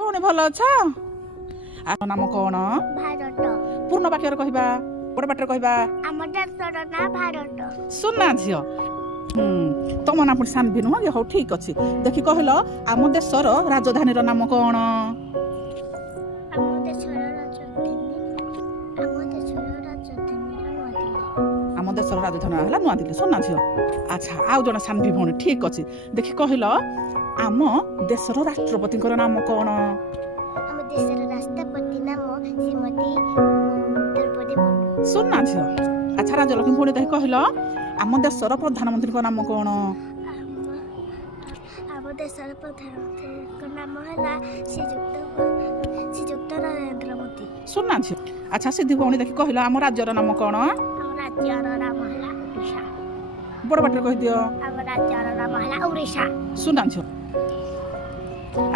ଭଉଣୀ ଭଲ ଅଛ? ଆମ ନାମ କଣ? ଭାରତ। ପୂର୍ଣ୍ଣ ବାକ୍ୟରେ କହିବା, ବଡ଼ ପାଟିରେ କହିବା। ଆମ ଦେଶର ନାଁ ଭାରତ। ସୁନା ଝିଅ। ତମ ନାଁ ପୁଣି ସାନ୍ଭି ନୁହଁ କି? ହଉ ଠିକ ଅଛି। ଦେଖି କହିଲ ଆମ ଦେଶର ରାଜଧାନୀର ନାମ କଣ? ଆମ ଦେଶର ରାଜଧାନୀ ନୂଆଦିଲ୍ଲୀ। ଆମ ଦେଶର ରାଜଧାନୀ ହେଲା ନୂଆଦିଲ୍ଲୀ। ସୁନା ଝିଅ। ଆଚ୍ଛା, ଆଉ ଜଣେ ସାନ୍ଭି ଭଉଣୀ ଠିକ ଅଛି। ଦେଖି କହିଲ ଆମ ଦେଶର ରାଷ୍ଟ୍ରପତିଙ୍କର ନାମ କଣ? ଆମ ଦେଶର ରାଷ୍ଟ୍ରପତି ନାମ ଶ୍ରୀମତୀ ଦ୍ରୌପଦୀ ମୁର୍ମୁ। ସୁନା ଝିଅ। ଆଚ୍ଛା, ରାଜଲକ୍ଷ୍ମୀ ଭଉଣୀ ଦେଖି କହିଲ ଆମ ଦେଶର ପ୍ରଧାନମନ୍ତ୍ରୀଙ୍କ ନାମ କଣ? ଆମ ଦେଶର ପ୍ରଧାନମନ୍ତ୍ରୀଙ୍କ ନାମ ହେଲା ଶ୍ରୀଯୁକ୍ତ ନରେନ୍ଦ୍ର ମୋଦି। ସୁନା ଝିଅ। ଆଚ୍ଛା, ସିଦ୍ଧି ଭଉଣୀ ଦେଖି କହିଲ ଆମ ରାଜ୍ୟର ନାମ କଣ? ଆମ ରାଜ୍ୟର ନାମ ହେଲା ଓଡ଼ିଶା। ବଡ଼ ପାଟିରେ କହିଦିଅ। ଆମ ରାଜ୍ୟର ନାମ ହେଲା ଓଡ଼ିଶା। ସୁନା ଝିଅ।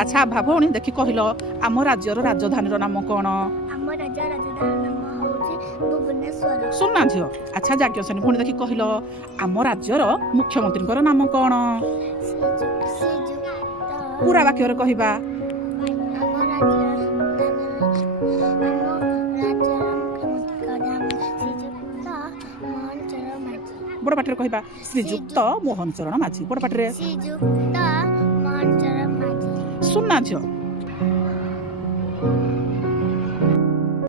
ଆଚ୍ଛା, ଆଭା ଭଉଣୀ ଦେଖି କହିଲ ଆମ ରାଜ୍ୟର ରାଜଧାନୀର ନାମ କଣ? ଆମ ରାଜ୍ୟର ରାଜଧାନୀର ନାମ ହେଉଛି ଭୁବନେଶ୍ୱର। ସୁନା ଝିଅ। ଆଚ୍ଛା, ଯାଜ୍ଞସେନୀ ଭଉଣୀ ଦେଖି କହିଲ ଆମ ରାଜ୍ୟର ମୁଖ୍ୟମନ୍ତ୍ରୀଙ୍କର ନାମ କଣ? ପୁରା ବାକ୍ୟରେ କହିବା। ଆମ ରାଜ୍ୟର ମୁଖ୍ୟମନ୍ତ୍ରୀଙ୍କ ନାମ ଶ୍ରୀଯୁକ୍ତ ମୋହନ ଚରଣ ମାଝୀ। ବଡ଼ ପାଟିରେ କହିବା। ଶ୍ରୀଯୁକ୍ତ ମୋହନ ଚରଣ ମାଝୀ। ବଡ଼ ପାଟିରେ। ଶ୍ରୀଯୁକ୍ତ ମୋହନ ଚରଣ ମାଝୀ। ସୁନା ଝିଅ।